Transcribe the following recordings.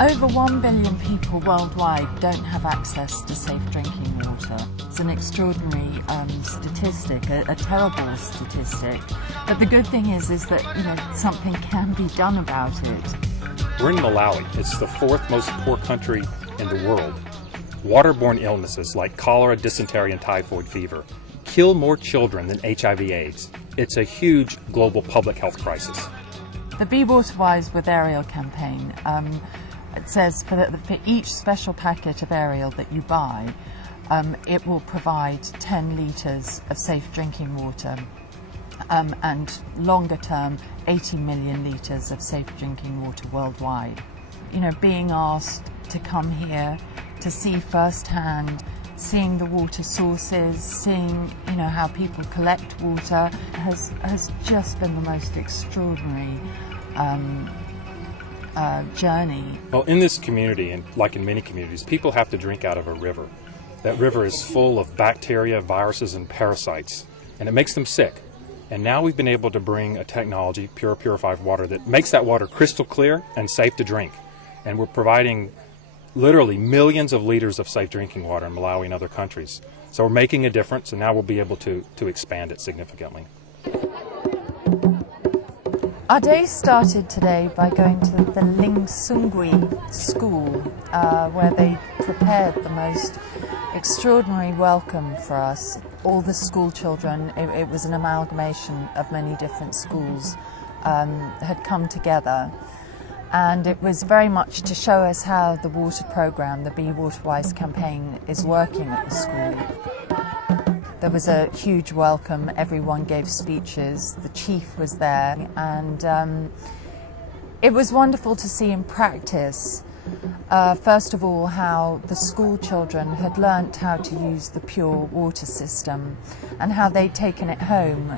Over 1 billion people worldwide don't have access to safe drinking water. It's an extraordinary statistic, a terrible statistic. But the good thing is that something can be done about it. We're in Malawi. It's the fourth most poor country in the world. Waterborne illnesses like cholera, dysentery, and typhoid fever kill more children than HIV/AIDS. It's a huge global public health crisis. The Be Water Wise with Ariel campaign, it says for each special packet of Ariel that you buy, it will provide 10 litres of safe drinking water and longer term 80 million litres of safe drinking water worldwide. Being asked to come here to see firsthand, seeing the water sources, seeing how people collect water has just been the most extraordinary journey. Well, in this community, and like in many communities, people have to drink out of a river. That river is full of bacteria, viruses, and parasites, and it makes them sick. And now we've been able to bring a technology, purified water, that makes that water crystal clear and safe to drink. And we're providing literally millions of liters of safe drinking water in Malawi and other countries. So we're making a difference, and now we'll be able to expand it significantly. Our day started today by going to the Lingsungwi school, where they prepared the most extraordinary welcome for us. All the school children, it was an amalgamation of many different schools, had come together. And it was very much to show us how the water programme, the Be Water Wise campaign, is working at the school. There was a huge welcome, everyone gave speeches, the chief was there, and it was wonderful to see in practice, first of all, how the school children had learnt how to use the pure water system and how they'd taken it home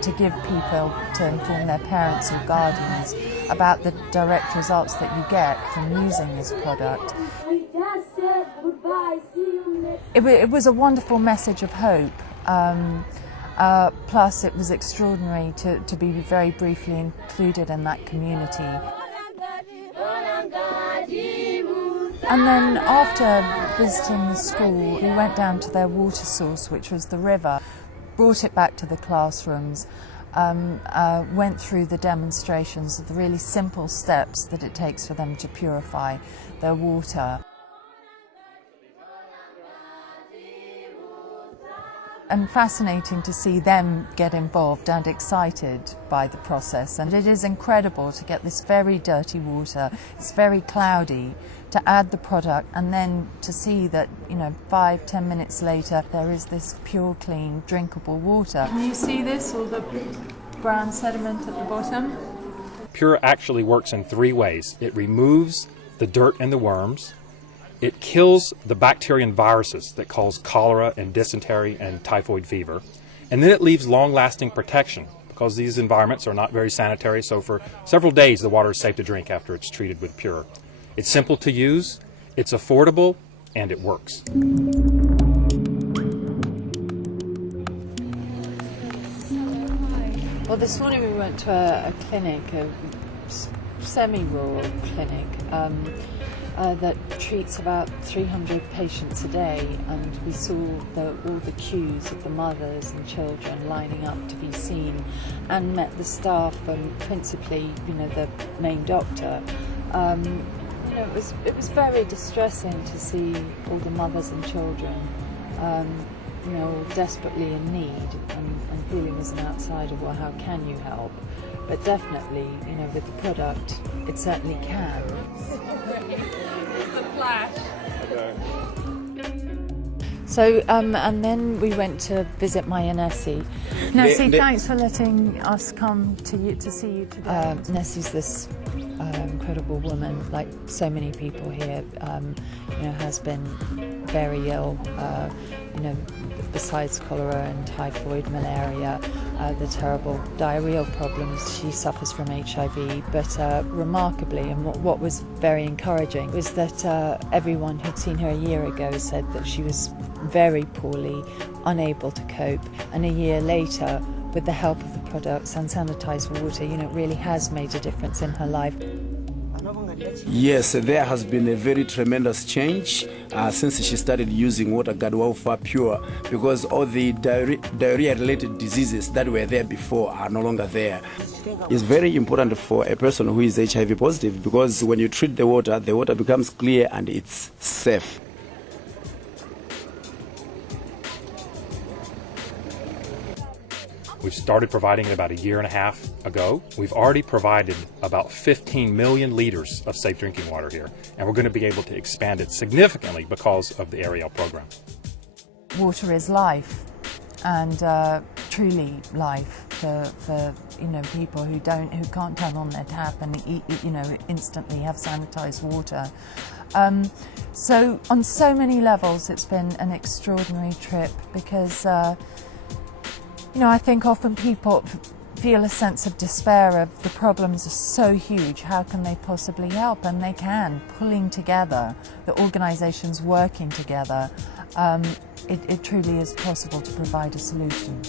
to give people, to inform their parents or guardians about the direct results that you get from using this product. It was a wonderful message of hope. Plus, it was extraordinary to be very briefly included in that community. And then after visiting the school, we went down to their water source, which was the river, brought it back to the classrooms, went through the demonstrations of the really simple steps that it takes for them to purify their water. And fascinating to see them get involved and excited by the process. And it is incredible to get this very dirty water, it's very cloudy, to add the product and then to see that 5-10 minutes later there is this pure, clean, drinkable water. Can you see this, all the brown sediment at the bottom? Pure actually works in 3 ways. It removes the dirt and the worms. It kills the bacteria and viruses that cause cholera and dysentery and typhoid fever. And then it leaves long-lasting protection because these environments are not very sanitary, so for several days the water is safe to drink after it's treated with Pure. It's simple to use, it's affordable, and it works. Well, this morning we went to a clinic, a semi-rural clinic, that treats about 300 patients a day, and we saw all the queues of the mothers and children lining up to be seen, and met the staff and principally, the main doctor. It was very distressing to see all the mothers and children, all desperately in need and feeling as an outsider, well, how can you help? But definitely, with the product, it certainly can. The flash. Okay. So, and then we went to visit Maya Nessie. Nessie, thanks for letting us come to see you today. Nessie's this incredible woman, like so many people here, has been very ill, besides cholera and typhoid, malaria, the terrible diarrheal problems. She suffers from HIV, but remarkably, and what was very encouraging was that everyone who'd seen her a year ago said that she was very poorly, unable to cope, and a year later, with the help of the products and sanitized water, you know, it really has made a difference in her life. Yes, there has been a very tremendous change since she started using Water Guard Welfare Pure, because all the diarrhea-related diseases that were there before are no longer there. It's very important for a person who is HIV positive, because when you treat the water becomes clear and it's safe. We started providing it about a year and a half ago. We've already provided about 15 million liters of safe drinking water here, and we're going to be able to expand it significantly because of the Ariel program. Water is life, and truly life for you know, people who can't turn on their tap and you know, instantly have sanitized water. So on so many levels, it's been an extraordinary trip, because you know, I think often people feel a sense of despair of the problems are so huge, how can they possibly help? And they can, pulling together, the organisations working together, it truly is possible to provide a solution.